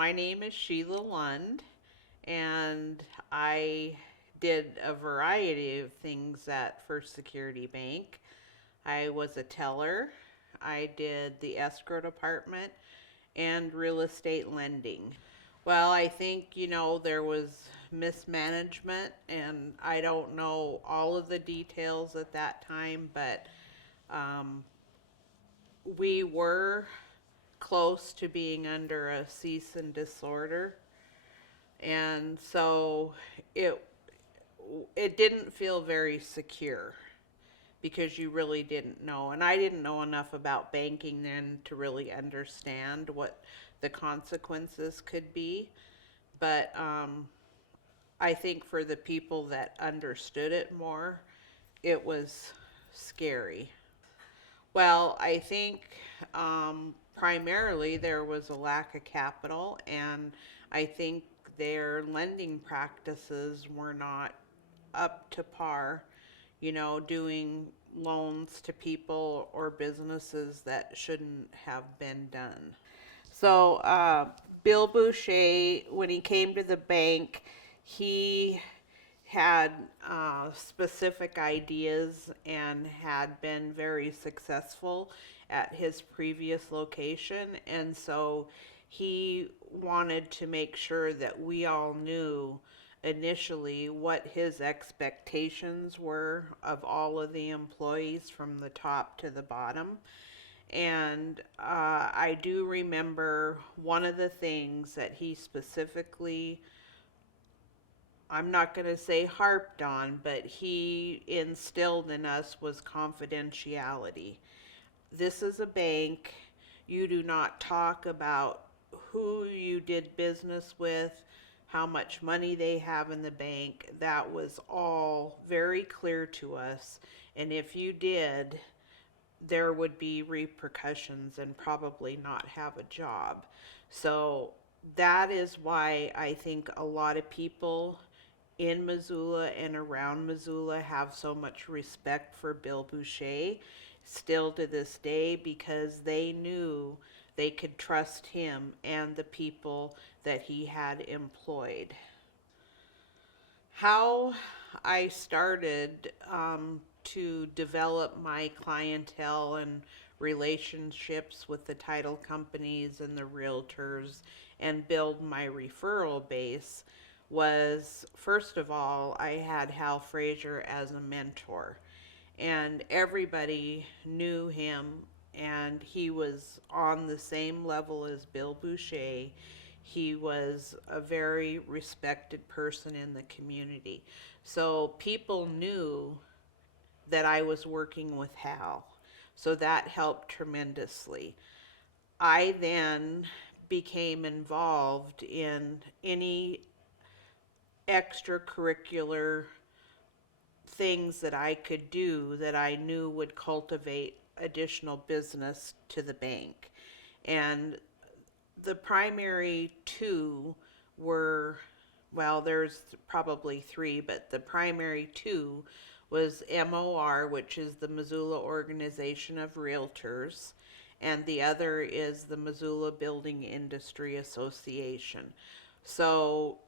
My name is Sheila Lund, and I did a variety of things at First Security Bank. I was a teller, I did the escrow department, and real estate lending. Well, I think, there was mismanagement, and I don't know all of the details at that time, but um, we were close to being under a cease and desist order. And so it it didn't feel very secure because you really didn't know, and I didn't know enough about banking then to really understand what the consequences could be. But I think for the people that understood it more, it was scary. Well, I think primarily there was a lack of capital, and I think their lending practices were not up to par, doing loans to people or businesses that shouldn't have been done. So, Bill Boucher, when he came to the bank, he had specific ideas and had been very successful at his previous location. And so he wanted to make sure that we all knew initially what his expectations were of all of the employees from the top to the bottom. And I do remember one of the things that he specifically, I'm not going to say harped on, but he instilled in us was confidentiality. This is a bank. You do not talk about who you did business with, how much money they have in the bank. That was all very clear to us. And if you did, there would be repercussions and probably not have a job. So that is why I think a lot of people in Missoula and around Missoula have so much respect for Bill Boucher still to this day, because they knew they could trust him and the people that he had employed. How I started to develop my clientele and relationships with the title companies and the realtors and build my referral base was, first of all, I had Hal Frazier as a mentor, and everybody knew him, and he was on the same level as Bill Boucher. He was a very respected person in the community. So people knew that I was working with Hal. So that helped tremendously. I then became involved in any extracurricular things that I could do that I knew would cultivate additional business to the bank. And the primary two were, well, there's probably three, but the primary two was MOR, which is the Missoula Organization of Realtors, and the other is the Missoula Building Industry Association. So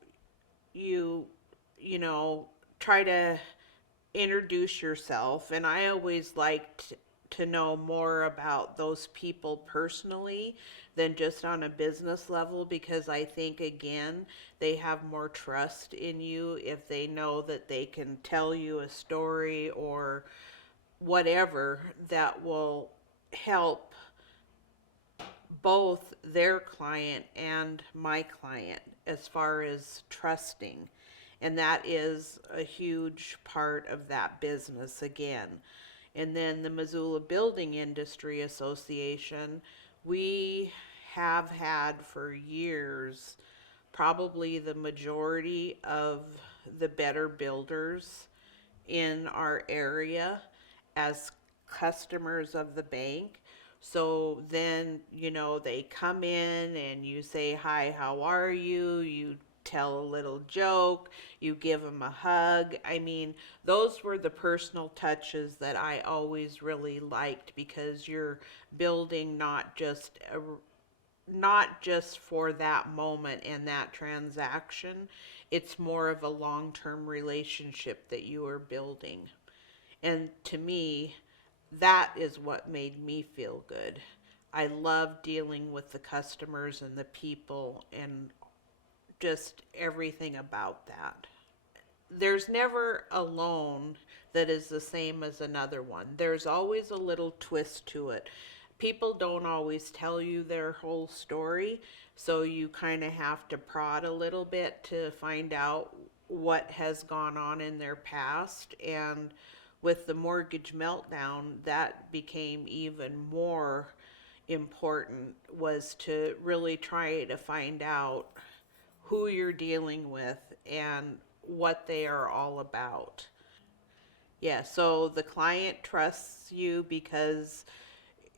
you, try to introduce yourself, and I always liked to know more about those people personally than just on a business level, because I think, again, they have more trust in you if they know that they can tell you a story or whatever that will help both their client and my client as far as trusting. And that is a huge part of that business again. And then the Missoula Building Industry Association, we have had for years probably the majority of the better builders in our area as customers of the bank. So then, they come in and you say, "Hi, how are you?" You tell a little joke, you give them a hug. I mean, those were the personal touches that I always really liked, because you're building not just not just for that moment and that transaction. It's more of a long-term relationship that you are building. And to me, that is what made me feel good. I love dealing with the customers and the people and just everything about that. There's never a loan that is the same as another one. There's always a little twist to it. People don't always tell you their whole story, so you kind of have to prod a little bit to find out what has gone on in their past. And with the mortgage meltdown, that became even more important, was to really try to find out who you're dealing with and what they are all about. Yeah, so the client trusts you because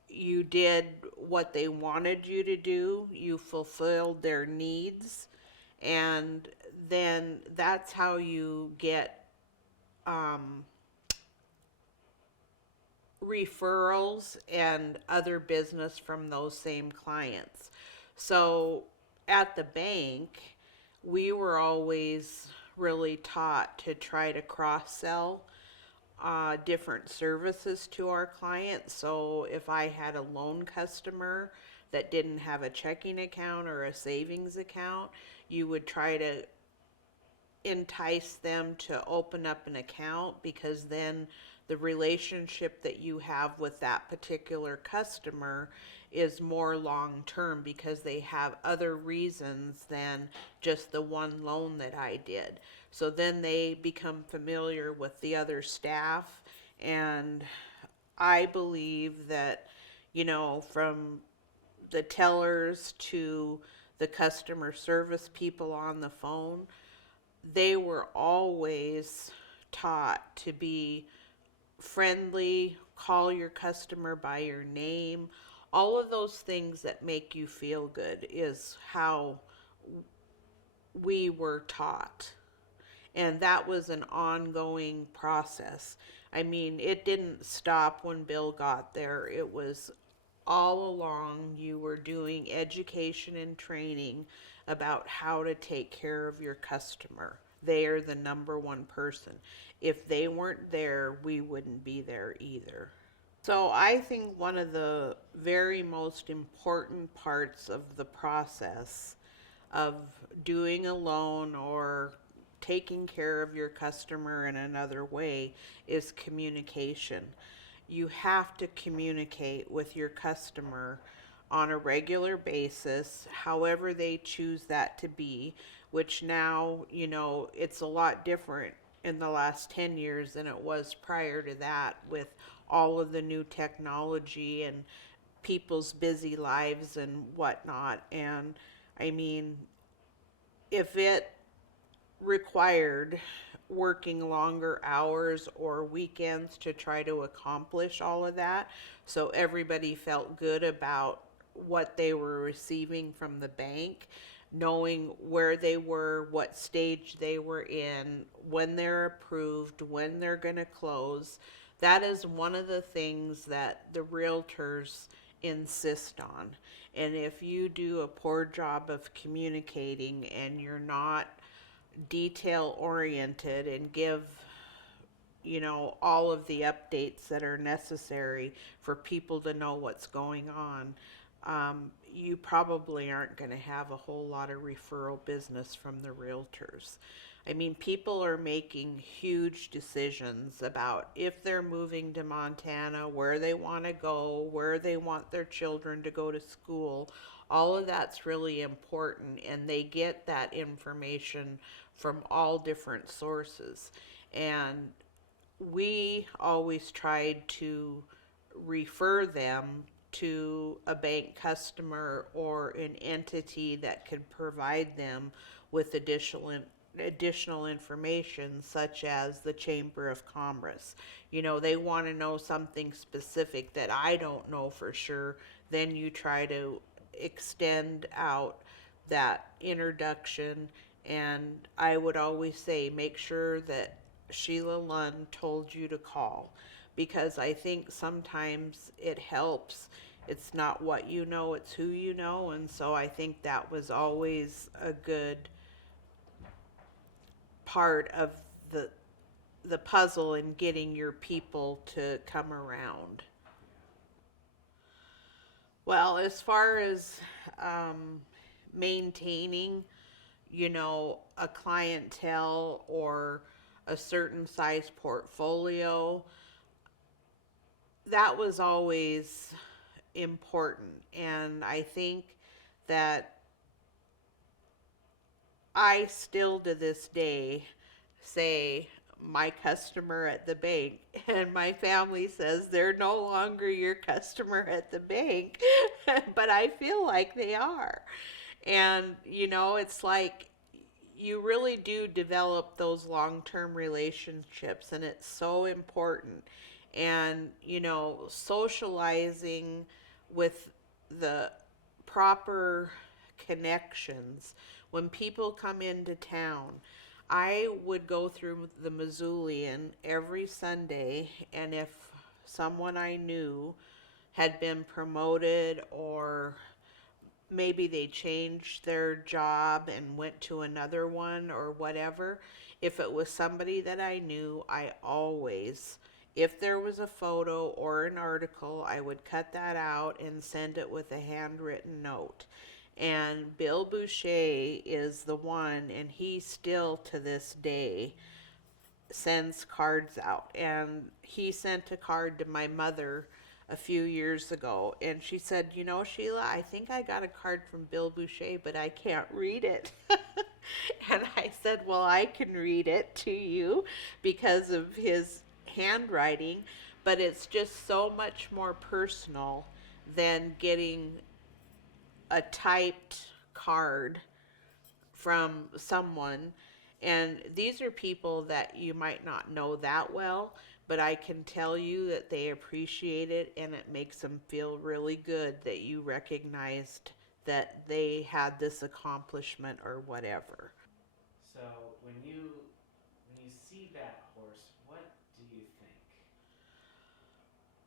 you did what they wanted you to do, you fulfilled their needs, and then that's how you get um, referrals and other business from those same clients. So at the bank, we were always really taught to try to cross sell different services to our clients. So if I had a loan customer that didn't have a checking account or a savings account, you would try to entice them to open up an account, because then the relationship that you have with that particular customer is more long term, because they have other reasons than just the one loan that I did. So then they become familiar with the other staff, and I believe that, from the tellers to the customer service people on the phone, they were always taught to be friendly, call your customer by your name. All of those things that make you feel good is how we were taught. And that was an ongoing process. I mean, it didn't stop when Bill got there. It was all along. You were doing education and training about how to take care of your customer. They are the number one person. If they weren't there, we wouldn't be there either. So I think one of the very most important parts of the process of doing a loan or taking care of your customer in another way is communication. You have to communicate with your customer on a regular basis, however they choose that to be, which now, it's a lot different in the last 10 years than it was prior to that, with all of the new technology and people's busy lives and whatnot. And I mean, if it required working longer hours or weekends to try to accomplish all of that, so everybody felt good about what they were receiving from the bank, knowing where they were, what stage they were in, when they're approved, when they're going to close. That is one of the things that the realtors insist on. And if you do a poor job of communicating and you're not detail oriented and give all of the updates that are necessary for people to know what's going on, you probably aren't going to have a whole lot of referral business from the realtors. I mean, people are making huge decisions about if they're moving to Montana, where they want to go, where they want their children to go to school. All of that's really important, and they get that information from all different sources. And we always tried to refer them to a bank customer or an entity that could provide them with additional information, such as the Chamber of Commerce. They want to know something specific that I don't know for sure. Then you try to extend out that introduction. And I would always say, make sure that Sheila Lund told you to call, because I think sometimes it helps It's not what you know, it's who you know. And so I think that was always a good part of the the puzzle in getting your people to come around. Well, as far as um, maintaining, a clientele or a certain size portfolio, that was always important. And I think that I still to this day say my customer at the bank, and my family says they're no longer your customer at the bank, but I feel like they are. And, it's like you really do develop those long term relationships, and it's so important. And, socializing with the proper connections. When people come into town, I would go through the Missoulian every Sunday, and if someone I knew had been promoted, or maybe they changed their job and went to another one or whatever, if it was somebody that I knew, I always, if there was a photo or an article, I would cut that out and send it with a handwritten note. And Bill Boucher is the one, and he still to this day sends cards out. And he sent a card to my mother a few years ago, and she said, Sheila, I think I got a card from Bill Boucher, but I can't read it. And I said, well, I can read it to you because of his handwriting, but it's just so much more personal than getting a typed card from someone. And these are people that you might not know that well, but I can tell you that they appreciate it, and it makes them feel really good that you recognized that they had this accomplishment or whatever. So when you see that horse, what do you think?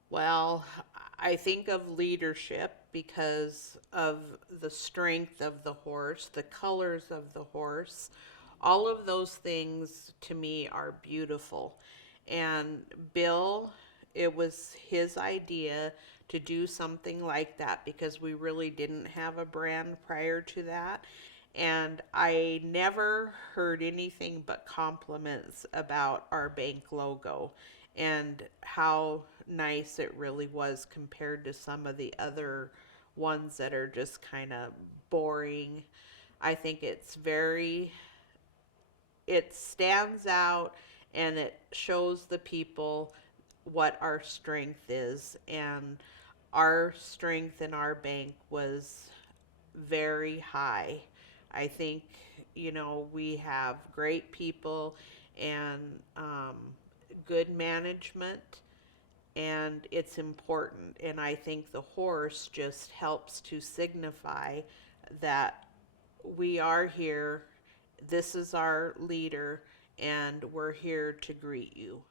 Well, I think of leadership because of the strength of the horse, the colors of the horse. All of those things to me are beautiful. And Bill, it was his idea to do something like that because we really didn't have a brand prior to that. And I never heard anything but compliments about our bank logo and how nice it really was compared to some of the other ones that are just kind of boring. I think it stands out, and it shows the people what our strength is. And our strength in our bank was very high. I think, we have great people and good management, and it's important. And I think the horse just helps to signify that we are here, this is our leader, and we're here to greet you.